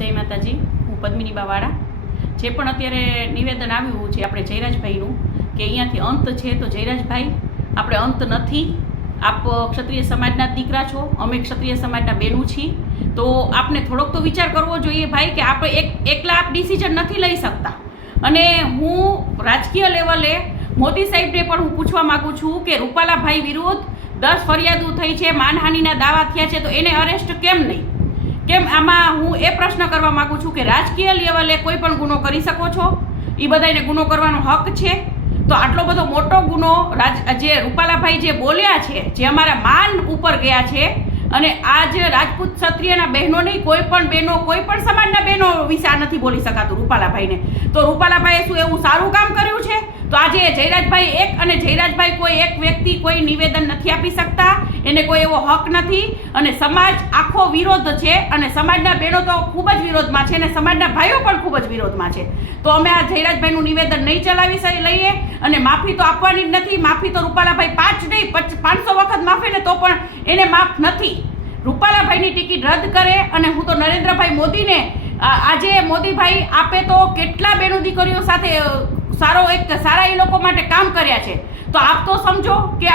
જય માતાજી। હું પદ્મિની બાવાળા। જે પણ અત્યારે નિવેદન આવ્યું છે આપણે જયરાજભાઈનું કે અહીંયાથી અંત છે, તો જયરાજભાઈ આપણે અંત નથી। આપ ક્ષત્રિય સમાજના દીકરા છો, અમે ક્ષત્રિય સમાજના બહેનો છીએ, તો આપને થોડોક તો વિચાર કરવો જોઈએ ભાઈ કે આપણે એકલા આપ ડિસિઝન નથી લઈ શકતા। અને હું રાજકીય લેવલે મોદી સાહેબને પણ હું પૂછવા માગું છું કે રૂપાલાભાઈ વિરુદ્ધ 10 ફરિયાદો થઈ છે, માનહાનિના દાવા થયા છે, તો એને અરેસ્ટ કેમ નહીં? કેમ આમાં હું એ પ્રશ્ન કરવા માગું છું કે રાજકીય લેવલે કોઈ પણ ગુનો કરી શકો છો, એ બધાને ગુનો કરવાનો હક છે, તો આટલો બધો મોટો ગુનો જે રૂપાલાભાઈ જે બોલ્યા છે, જે અમારા માન ઉપર ગયા છે, અને આજ રાજપૂત ક્ષત્રિયના બહેનો નહીં, કોઈ પણ બહેનો, કોઈ પણ સમાજના બહેનો વિશે આ નથી બોલી શકાતું રૂપાલાભાઈને। તો રૂપાલાભાઈએ શું એવું સારું કામ કર્યું છે? તો આજે જયરાજભાઈ એક અને જયરાજભાઈ કોઈ એક વ્યક્તિ કોઈ નિવેદન નથી આપી શકતા, એને કોઈ એવો હક નથી, અને સમાજ આખો વિરોધ છે, અને સમાજના બહેનો તો ખૂબ જ વિરોધમાં છે, અને સમાજના ભાઈઓ પણ ખૂબ જ વિરોધમાં છે। તો અમે આ જયરાજભાઈનું નિવેદન નહીં ચલાવી લઈએ, અને માફી તો આપવાની જ નથી। માફી તો રૂપાલાભાઈ 5 નહીં 500 વખત માફી ને તો પણ એને માફ નથી। રૂપાલાભાઈની ટિકિટ રદ કરે, અને હું તો નરેન્દ્રભાઈ મોદીને આજે મોદીભાઈ આપે તો કેટલા બહેનો દીકરીઓ સાથે સારા એ લોકો માટે કામ કર્યા છે, તો આપ તો સમજો કે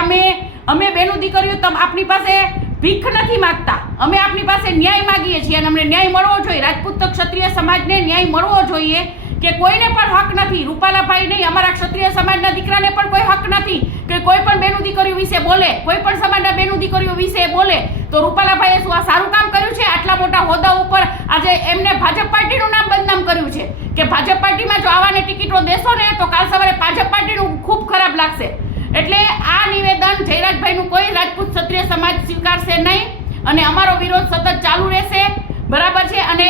અમે બહેનો દીકરીઓ આપની પાસે ભીખ નથી માંગતા, અમે આપની પાસે ન્યાય માગીએ છીએ, અને અમને ન્યાય મળવો જોઈએ। રાજપૂત ક્ષત્રિય સમાજને ન્યાય મળવો જોઈએ કે કોઈને પણ હક નથી, રૂપાલાભાઈ નહીં, અમારા ક્ષત્રિય સમાજના દીકરાને પણ કોઈ હક નથી કે કોઈ પણ બહેનો દીકરીઓ વિશે બોલે, કોઈ પણ સમાજના બહેનો દીકરીઓ વિશે બોલે। તો રૂપાલાભાઈએ શું આ સારું કામ કર્યું છે? આટલા મોટા હોદ્દા ઉપર આજે એમને ભાજપ પાર્ટીનું નામ બદનામ કર્યું છે કે ભાજપ પાર્ટીમાં જો આવાને ટિકિટો દેશો ને તો કાલ સવારે ભાજપ પાર્ટીનું ખૂબ ખરાબ લાગશે। એટલે આ નિવેદન જયરાજભાઈનું કોઈ રાજપૂત ક્ષત્રિય સમાજ સ્વીકારશે નહીં, અને અમારો વિરોધ સતત ચાલુ રહેશે, બરાબર છે। અને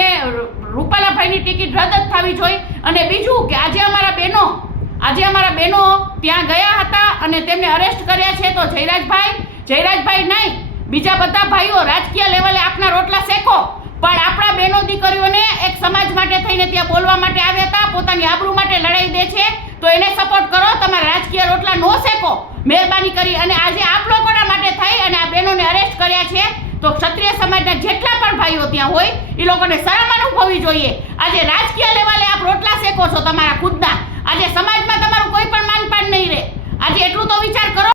રૂપાલાભાઈની ટિકિટ રદ જ થવી જોઈએ। અને બીજું કે આજે અમારા બહેનો ત્યાં ગયા હતા અને તેમને અરેસ્ટ કર્યા છે, તો જયરાજભાઈ નહીં, બીજા બધા ભાઈઓ રાજકીય લેવલે આપના રોટલા શેકો, પણ આપણા બહેનો દીકરીઓને એક સમાજ માટે થઈને ત્યાં બોલવા માટે આવ્યા હતા, પોતાની આબરૂ માટે લડાઈ દે છે, તો એને સપોર્ટ કરો, તમારા રાજકીય રોટલા નો શેકો મહેરબાની કરી। અને આજે આપ લોકોના માટે થઈ અને આ બહેનોને અરેસ્ટ કર્યા છે, તો ક્ષત્રિય સમાજના જેટલા પણ ભાઈઓ ત્યાં હોય એ લોકોને શરમ અનુભવવી જોઈએ। આજે રાજકીય લેવલે આપ રોટલા શેકો છો તમારા ખુદના, આજે સમાજમાં તમારું કોઈ પણ માનપાન નહીં રહે। આજે એટલું તો વિચાર કરો